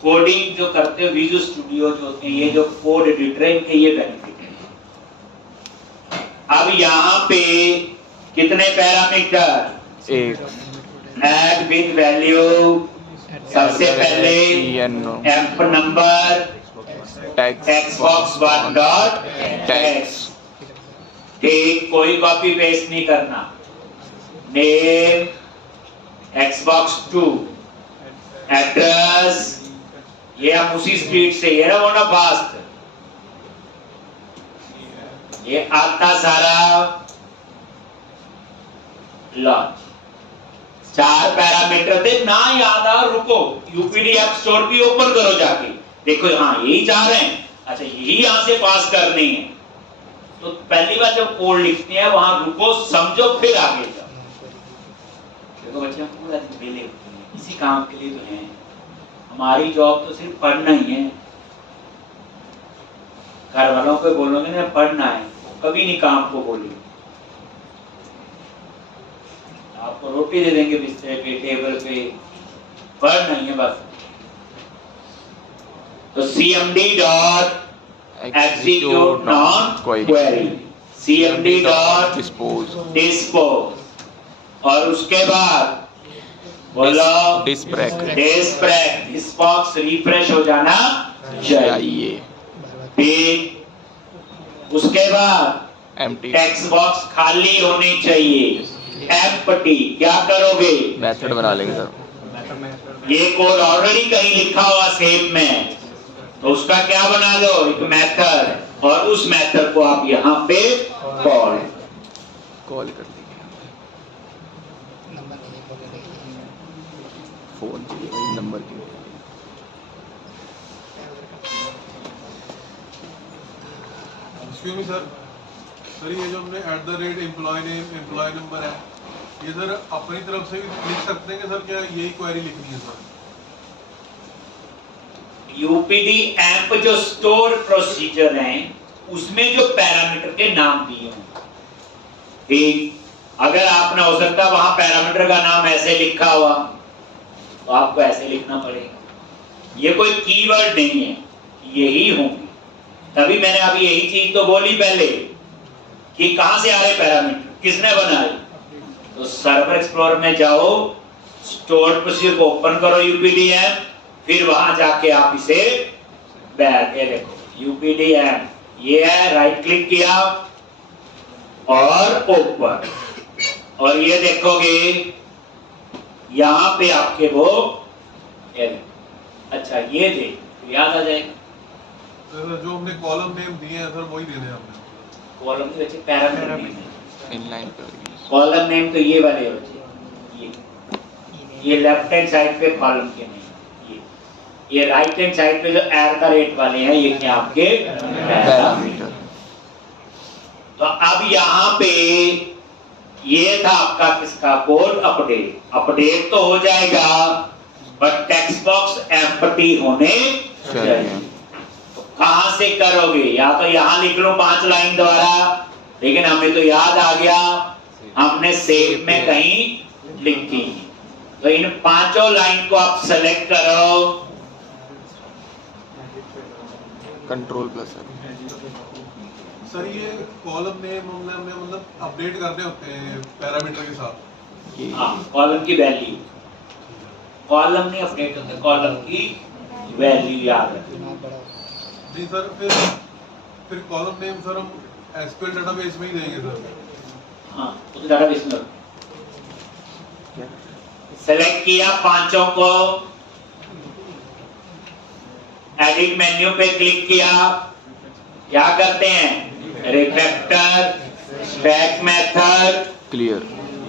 कोडिंग जो करते हो विजुअल स्टूडियो जो होते हैं, ये जो कोड एडिटर है, इनके ये बेनिफिट है। अब यहाँ पे कितने पैरामीटर? एक विद वैल्यू, सबसे पहले amp number, text one dot text, ठीक। कोई कॉपी पेस्ट नहीं करना। नेम, Xbox 2, एड्रेस, ये हम उसी स्पीड से, ये ना वो ना फास्ट, ये आता सारा लॉन्च। 4 पैरामीटर थे ना, याद आ, रुको, UPD ऐप स्टोर भी ओपन करो जाके, देखो हाँ यही 4 हैं, अच्छा यही यहां से पास करनी है। तो पहली बार जब कोड लिखते हैं वहां रुको, समझो, फिर आगे जाओ। देखो बच्चे, हम पूरा दिन बेले होते हैं, इसी काम के लिए तो हैं। हमारी जॉब तो सिर्फ पढ़ना ही है। घर वालों को बोलोगे ना पढ़ना है, कभी नहीं काम को बोलेंगे। आपको रोटी दे देंगे बिस्तर पे, टेबल पे, पढ़ना ही है बस। तो CMD dot execute non query, CMD dot dispose, और उसके बाद बोलो डिस्प्रेक, इस बॉक्स रिफ्रेश हो जाना चाहिए। ठीक, उसके बाद टेक्स्ट बॉक्स खाली होनी चाहिए, एम्प्टी। क्या करोगे? मेथड बना लेंगे सर। ये कोड ऑलरेडी कहीं लिखा हुआ सेव में, तो उसका क्या बना लो? एक मेथड, और उस मेथड को आप यहाँ पे कॉल कर दीजिए। फोन नंबर की सर ये जो हमने @एम्प्लॉय नेम, एम्प्लॉय नंबर है, ये सर अपनी तरफ से भी लिख सकते हैं कि सर क्या यही क्वेरी लिखनी है सर? UPD ऐप जो स्टोर प्रोसीजर हैं, उसमें जो पैरामीटर के नाम दिए हों, ठीक। अगर आपने हो सकता वहां पैरामीटर का नाम ऐसे लिखा हुआ, तो आपको ऐसे लिखना पड़ेगा। ये कोई कीवर्ड नहीं है, यही होंगे। तभी मैंने अभी यही चीज तो बोली पहले कि कहां से आ रहे पैरामीटर, किसने बनाए। तो सर्वर एक्सप्लोरर में जाओ, स्टोर प्रोसीजर को ओपन करो UPD ऐप, फिर वहां जाके आप इसे बैक, ये देखो UPD ऐप, ये है, राइट क्लिक किया और ओपन, और ये देखोगे यहां पे आपके वो ये, अच्छा ये देख याद आ जाएगा। सर जो हमने कॉलम नेम दिए हैं सर वही देने हैं हमने। कॉलम के बच्चे parameter name, inline column name तो ये वाले बच्चे, ये लेफ्ट हैंड साइड पे कॉलम के नेम, ये राइट हैंड साइड पे जो @ वाले हैं, ये क्या आपके पैरामीटर। तो अब यहाँ पे ये था आपका किसका कोड? अपडेट तो हो जाएगा, बट टेक्स्ट बॉक्स एम्प्टी होने चाहिए। तो कहां से करोगे? या तो यहां लिख लो 5 लाइन द्वारा, लेकिन हमें तो याद आ गया, हमने सेव में कहीं लिखी। तो इन 5 लाइन को आप सेलेक्ट करो, कंट्रोल प्लस सर ये कॉलम नेम हमने मतलब अपडेट करने होते हैं पैरामीटर के साथ, हाँ, कॉलम की वैल्यू, कॉलम नहीं अपडेट होते, कॉलम की वैल्यू याद रखें। नहीं सर, फिर कॉलम नेम सर हम एसक्यूएल डेटाबेस में ही देंगे सर। हाँ, उस डेटाबेस में सेलेक्ट किया पांचों को, एडिट मेन्यू पे क्लिक किया, क्या करते हैं, refactor, stack method, clear.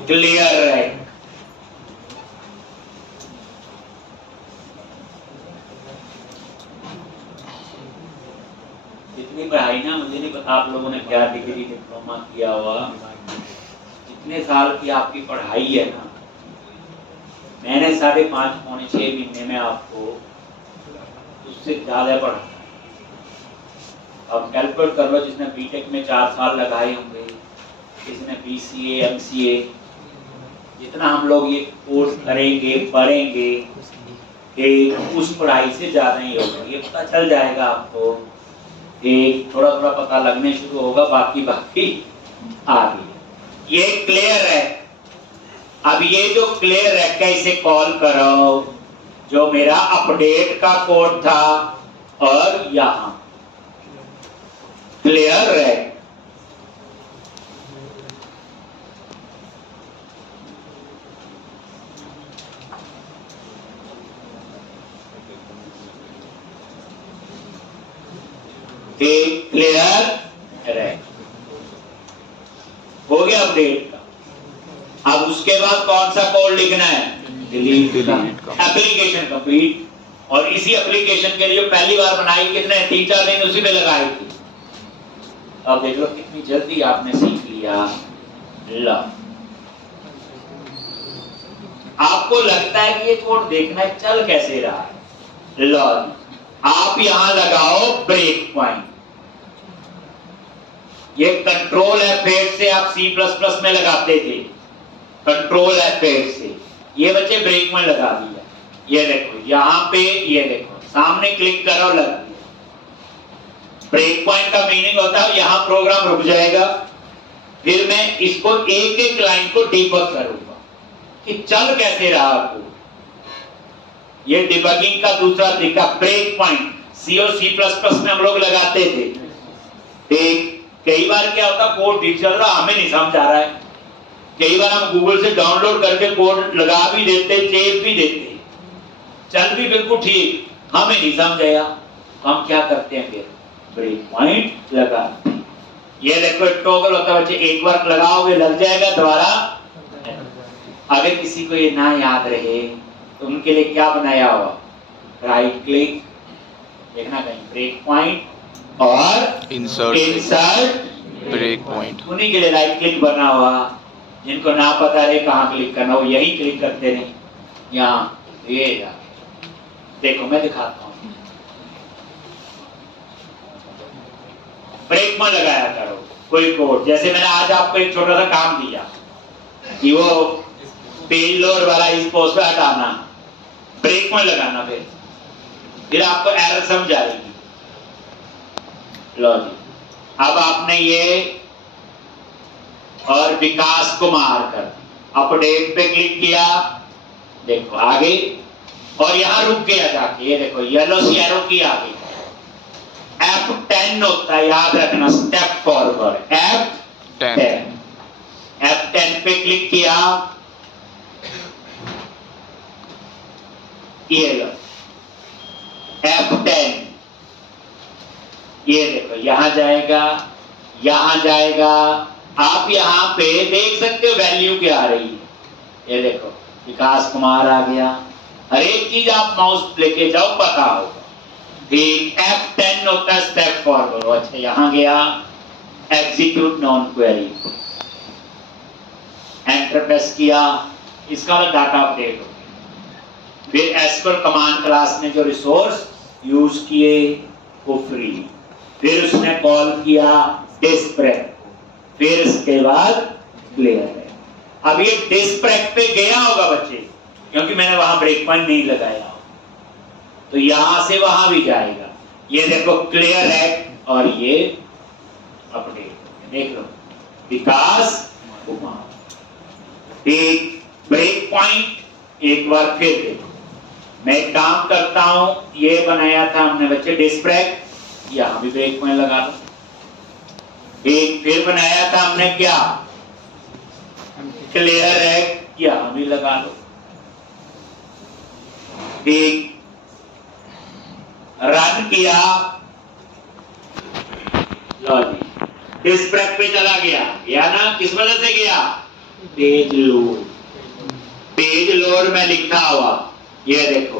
Clear rack. इतनी पढ़ाई ना, मुझे नहीं पता आप लोगों ने क्या डिग्री डिप्लोमा किया हुआ, जितने साल की आपकी पढ़ाई है ना, मैंने 5.5 पौने 6 महीने में आपको उससे ज्यादा पढ़ा। अब कैलकुलेट कर लो, जिसने बीटेक में 4 साल लगाए होंगे, किसने बीसीए, एमसीए, जितना हम लोग ये कोर्स करेंगे, पढ़ेंगे, कि उस पढ़ाई से ज्यादा ही होगा। ये पता चल जाएगा आपको, एक थोड़ा थोड़ा पता लगने शुरू होगा, बाकी आगे। ये क्लियर है। अब ये जो क्लियर है, कैसे कॉल करो, जो मेरा अपडेट का कोड था, और यहां क्लियर है। क्लियर है, हो गया अपडेट का। अब उसके बाद कौन सा कोड लिखना है, डिलीट का। Application complete. और इसी एप्लीकेशन के लिए पहली बार बनाई कितने, 3-4 दिन उसी पे लगाई थी। अब देख लो कितनी जल्दी आपने सीख लिया। लो, आपको लगता है कि ये कोड देखना है, चल कैसे रहा है। लो, आप यहां लगाओ ब्रेक पॉइंट। ये कंट्रोल F8 से आप C++ में लगाते थे, कंट्रोल F8 से। ये बच्चे ब्रेक पॉइंट लगा दिया। ये देखो यहां पे, ये देखो सामने क्लिक करो, लग गया। ब्रेक पॉइंट का मीनिंग होता है यहां प्रोग्राम रुक जाएगा, फिर मैं इसको एक एक लाइन को डिबग करूंगा कि चल कैसे रहा आपको। ये डिबगिंग का दूसरा तरीका, ब्रेक पॉइंट। C और C++ में हम लोग लगाते थे। कई बार क्या होता, कोड ठीक चल रहा, हमें नहीं समझ आ रहा है, कई बार हम गूगल से डाउनलोड करके कोड लगा भी देते, चेक भी देते, चल भी बिल्कुल ठीक, हमें नहीं समझ आया, हम क्या करते हैं, फिर ब्रेक पॉइंट लगा। ये देखो टॉगल होता है बच्चे, एक बार लगाओगे लग जाएगा, दोबारा। अगर किसी को ये ना याद रहे तो उनके लिए क्या बनाया हुआ, राइट क्लिक, देखना कहीं ब्रेक पॉइंट और इंसर्ट ब्रेक पॉइंट। उन्हीं के लिए राइट क्लिक बना हुआ। जिनको ना पता रहे कहाँ क्लिक करना, वो यही क्लिक करते नहीं, यहाँ ये देखो मैं दिखाता हूँ। ब्रेक पॉइंट लगाया करो कोई कोड। जैसे मैंने आज आपको एक छोटा सा काम दिया कि वो पेज लोड वाला इस पोस्ट पे हटाना, ब्रेक पॉइंट लगाना, फिर आपको एरर समझ आएगी। लो जी, अब आपने ये और विकास को मारकर अपडेट पे क्लिक किया, देखो आगे, और यहां रुक गया जाके, ये देखो येलो सी एरो की आ गई। F10 होता है, याद रखना, स्टेप फॉरवर्ड, F10। F10 पे क्लिक किया, ये लो F10, ये देखो यहां जाएगा, यहां जाएगा। आप यहां पे देख सकते हो वैल्यू क्या आ रही है, ये देखो विकास कुमार आ गया। हर एक चीज आप माउस लेके जाओ, पता होगा। ठीक, F10 होता है स्टेप फॉरवर्ड। अच्छा यहां गया, execute non query, enter press किया, इसका डाटा अपडेट हो गया। फिर एसक्यूएल कमांड क्लास ने जो रिसोर्स यूज किए वो फ्री, फिर उसने कॉल किया डिस्प्रेक, फिर इसके बाद क्लियर है। अब ये डिस्प्रेक पे गया होगा बच्चे, क्योंकि मैंने वहां ब्रेक पॉइंट नहीं लगाया, तो यहां से वहां भी जाएगा। ये देखो क्लियर है, और ये अपडेट, देख लो विकास कुमार। ठीक, ब्रेक पॉइंट एक बार फिर देखो, मैं एक काम करता हूं, ये बनाया था हमने बच्चे डिस्क ब्रेक, यहां भी ब्रेक पॉइंट लगा लो। एक फिर बनाया था हमने क्या, क्लियर रैक, यहां भी लगा लो। एक रन किया, लो जी डिस्क ब्रेक पे चला गया, या ना किस वजह से गया, पेज लोड। पेज लोड में लिखा हुआ, ये देखो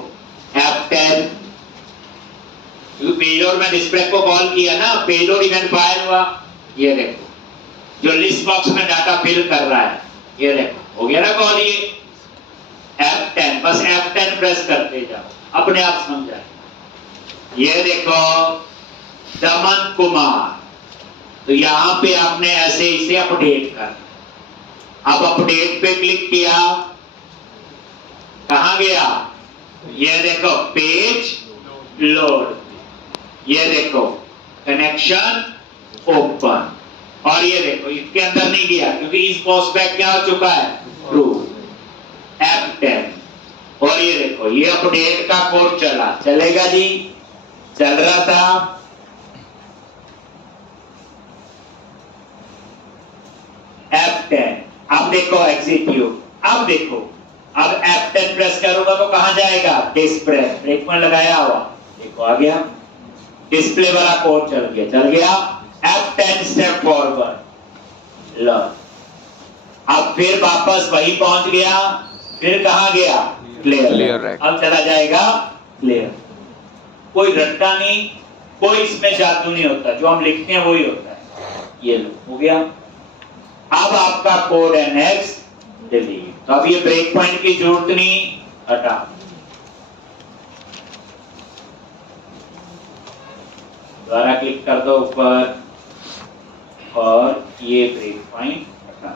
F10, पेज लोड में डिस्क ब्रेक को कॉल किया ना, पेज लोड इवेंट फायर हुआ। ये देखो जो लिस्ट बॉक्स में डाटा फिल कर रहा है, ये देखो हो गया ना कॉल, ये F10, बस F10 प्रेस करते जाओ, अपने आप समझ जाए। ये देखो दमन कुमार, तो यहां पे आपने ऐसे इसे अपडेट कर, अब अपडेट पे क्लिक किया, कहां गया, ये देखो पेज लोड, ये देखो कनेक्शन ओपन, और ये देखो इसके अंदर नहीं गया क्योंकि इस पोस्ट बैक क्या हो चुका है, ट्रू। F10, और ये देखो ये अपडेट का कोड चलेगा जी, चल रहा था। F10, अब देखो एग्जीक्यूट, अब देखो, अब F10 प्रेस करूंगा तो कहां जाएगा, डिस्प्ले, ब्रेक पॉइंट लगाया हुआ, देखो आ गया, डिस्प्ले वाला कोड चल गया। F10 स्टेप फॉरवर्ड, लो अब फिर वापस वही पहुंच गया, फिर कहां गया, क्लियर, अब चला जाएगा क्लियर। कोई रट्टा नहीं, कोई इसमें जादू नहीं होता, जो हम लिखते हैं वही होता है। ये लो हो गया। अब आपका कोड है नेक्स्ट डिलीट, तो अब ये ब्रेक पॉइंट की जरूरत नहीं, हटा। दोबारा क्लिक कर दो ऊपर, और ये ब्रेक पॉइंट हटा।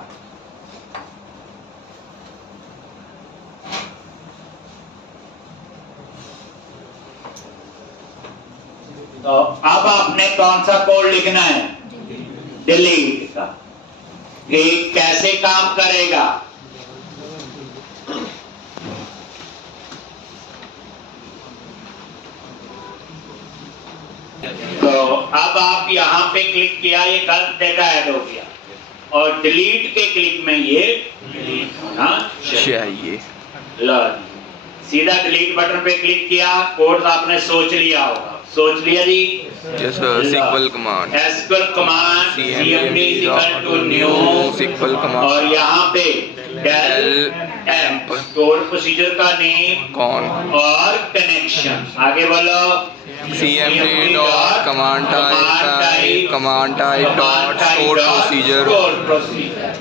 तो अब आपने कौन सा कोड लिखना है, डिलीट का। ये कैसे काम करेगा, तो अब आप यहां पे क्लिक किया, ये गलत डेटा ऐड हो गया, और डिलीट के क्लिक में ये डिलीट होना चाहिए। लो सीधा डिलीट बटन पे क्लिक किया, कोड आपने सोच लिया होगा, सोच लिया जी, SQL command, SQL command cmd new SQL command, और यहाँ पे del amp स्टोर प्रोसीजर का नेम कौन, और कनेक्शन, आगे बोलो, cmd dot command type dot store procedure.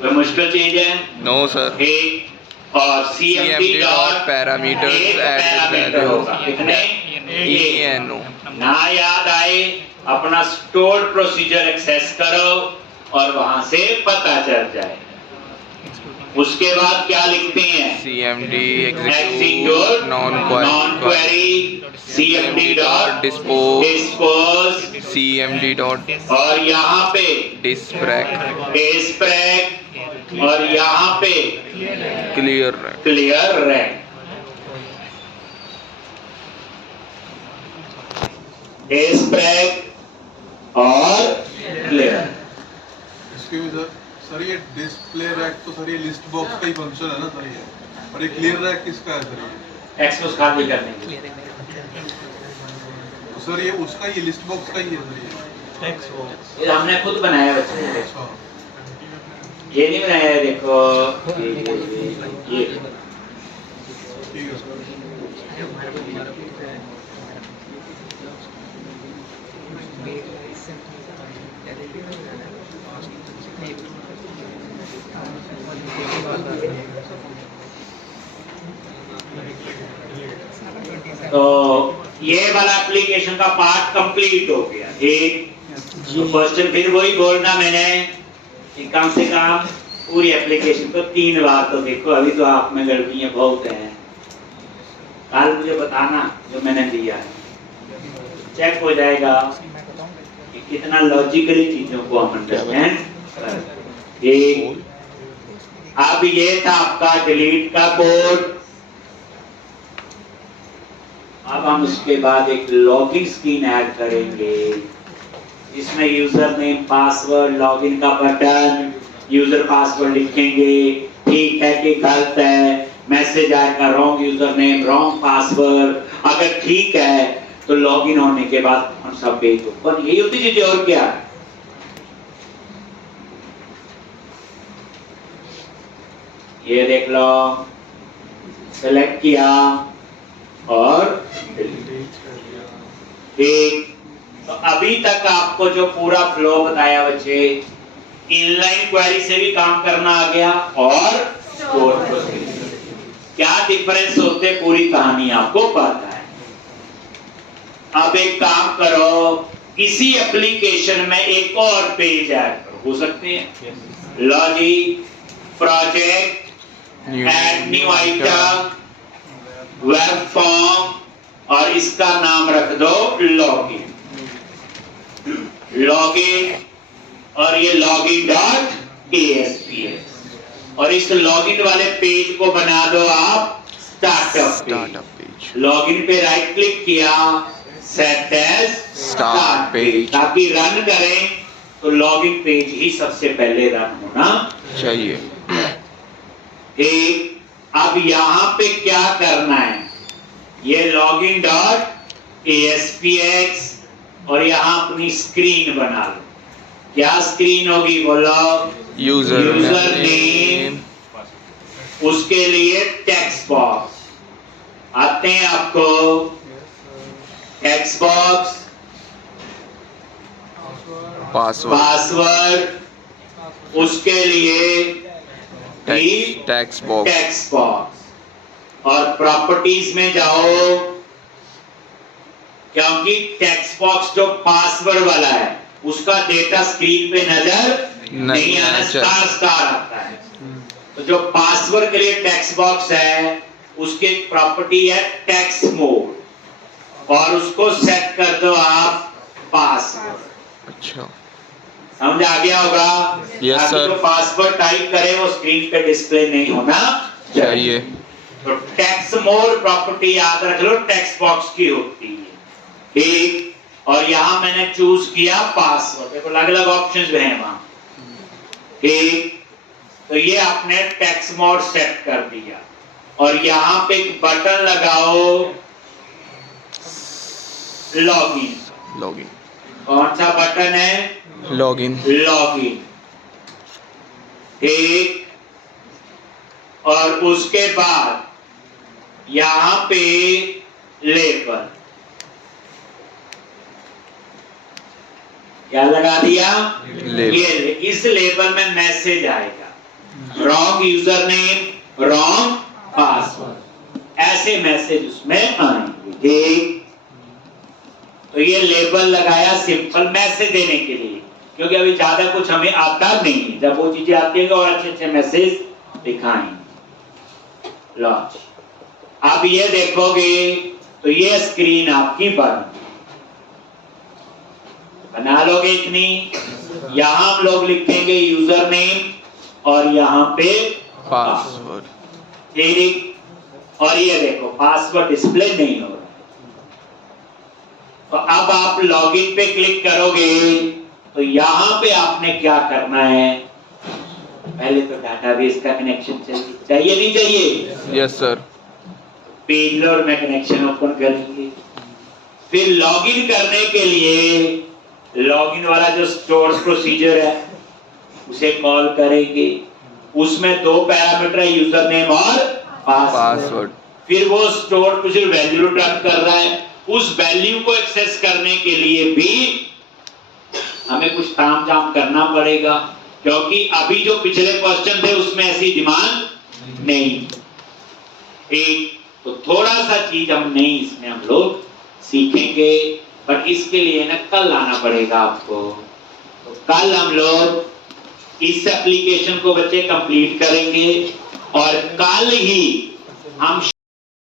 कोई मुश्किल चीज है, नो सर, एक, और cmd डॉट पैरामीटर्स पैरामीटर होगा, कितने, ENO। ना याद आए, अपना स्टोर प्रोसीजर एक्सेस करो और वहां से पता चल जाए। उसके बाद क्या लिखते हैं, cmd execute non query cmd dot dispose cmd dot और यहाँ पे डिस्क ब्रेक और यहाँ पे क्लियर रैक। डिस्क ब्रेक और क्लियर। इसके भी सर ये डिस्प्ले रैक तो सर ये लिस्ट बॉक्स का ही फंक्शन है ना सर ये, और ये क्लियर रैक किसका है सर, ये एक्सेस खाली करने के लिए, तो सर ये उसका ही लिस्ट बॉक्स का ही है सर, ये टेक्स्ट बॉक्स ये हमने खुद बनाया बच्चे, अच्छा ये नहीं बनाया है, देखो ये ठीक है सर। तो ये वाला एप्लीकेशन का पार्ट कंप्लीट हो गया। एक तो क्वेश्चन फिर वही बोलना मैंने कि कम से कम पूरी एप्लीकेशन को 3 बार तो देखो, अभी तो आप में गड़बड़ियां बहुत हैं। कल मुझे बताना जो मैंने दिया है, चेक हो जाएगा कि कितना लॉजिकली चीजों को हम अंडरस्टैंड कर। एक अब ये था आपका डिलीट का कोड। अब हम उसके बाद एक लॉगिन स्क्रीन ऐड करेंगे, इसमें यूजर नेम, पासवर्ड, लॉगिन का बटन, यूजर पासवर्ड लिखेंगे, ठीक है कि गलत है, मैसेज आएगा wrong user name, wrong password. अगर ठीक है तो लॉगिन होने के बाद हम सब पेज ओपन। यही होती चीजें, और क्या। ये देख लो, सेलेक्ट किया और ठीक। तो अभी तक आपको जो पूरा फ्लो बताया बच्चे, इनलाइन क्वेरी से भी काम करना आ गया और स्टोर प्रोसीजर। क्या डिफरेंस होते पूरी कहानी आपको पता है। अब एक काम करो, इसी एप्लीकेशन में एक और पेज ऐड करो, हो सकते हैं। Logic project add new item web form, और इसका नाम रख दो लॉगिन। लॉगिन, और ये लॉगिन डॉट ASPX, और इस लॉगिन वाले पेज को बना दो आप स्टार्टअप पेज। लॉगिन पे राइट क्लिक किया, सेट एज स्टार्ट पेज, ताकि रन करें तो लॉगिन पेज ही सबसे पहले रन होना चाहिए। ठीक। अब यहां पे क्या करना है, ये लॉगिन डॉट ASPX, और यहां अपनी स्क्रीन बना लो। क्या स्क्रीन होगी बोलो? यूजर नेम, उसके लिए टेक्स्ट बॉक्स आते हैं आपको, टेक्स्ट बॉक्स, पासवर्ड, उसके लिए टेक्स्ट बॉक्स, और प्रॉपर्टीज में जाओ, क्योंकि टेक्स्ट बॉक्स जो पासवर्ड वाला है उसका डेटा स्क्रीन पे नजर नहीं आना, स्टार आता है। तो जो पासवर्ड के लिए टेक्स्ट बॉक्स है उसकी प्रॉपर्टी है टेक्स्ट मोड, और उसको सेट कर दो आप पासवर्ड। अच्छा, समझ आ गया होगा? Yes sir. जो पासवर्ड टाइप करे वो स्क्रीन पे डिस्प्ले नहीं होना चाहिए। तो टेक्स्ट मोड प्रॉपर्टी याद रख लो, टेक्स्ट बॉक्स की होती है। ठीक। और यहां मैंने चूज किया पासवर्ड, देखो अलग अलग ऑप्शंस हैं वहां। ठीक। तो ये आपने टेक्स्ट मोड सेट कर दिया, और यहां पे एक बटन लगाओ लॉगिन। कौन सा बटन है? लॉगिन। ठीक। और उसके बाद यहां पे लेबल, क्या लगा दिया? ये इस लेबल में मैसेज आएगा, wrong user name, wrong password, ऐसे मैसेज उसमें आएंगे। ठीक। तो ये लेबल लगाया सिंपल मैसेज देने के लिए, क्योंकि अभी ज्यादा कुछ हमें आता नहीं, जब वो चीजें आती हैं और अच्छे अच्छे मैसेज दिखाएंगे। लॉन्च। अब ये देखोगे तो ये स्क्रीन आपकी बना लोगे इतनी। यहां हम लोग लिखेंगे यूजर नेम और यहां पे पासवर्ड। ठीक। और ये देखो पासवर्ड डिस्प्ले नहीं हो रहा। तो अब आप लॉगिन पे क्लिक करोगे तो यहां पे आपने क्या करना है, पहले तो डाटाबेस का कनेक्शन चाहिए नहीं चाहिए? Yes sir. पेज लोड में कनेक्शन ओपन करेंगे, फिर लॉगिन करने के लिए लॉगिन वाला जो स्टोर प्रोसीजर है उसे कॉल करेंगे। उसमें दो पैरामीटर है, यूजर नेम और पासवर्ड। फिर वो स्टोर प्रोसीजर वैल्यू रिटर्न कर रहा है, उस वैल्यू को एक्सेस करने के लिए भी हमें कुछ तामझाम करना पड़ेगा, क्योंकि अभी जो पिछले क्वेश्चन थे उसमें ऐसी डिमांड नहीं। एक तो थोड़ा सा चीज हम नहीं इसमें हम लोग सीखेंगे, पर इसके लिए ना कल आना पड़ेगा आपको। तो कल हम लोग इस एप्लीकेशन को बच्चे कंप्लीट करेंगे, और कल ही हम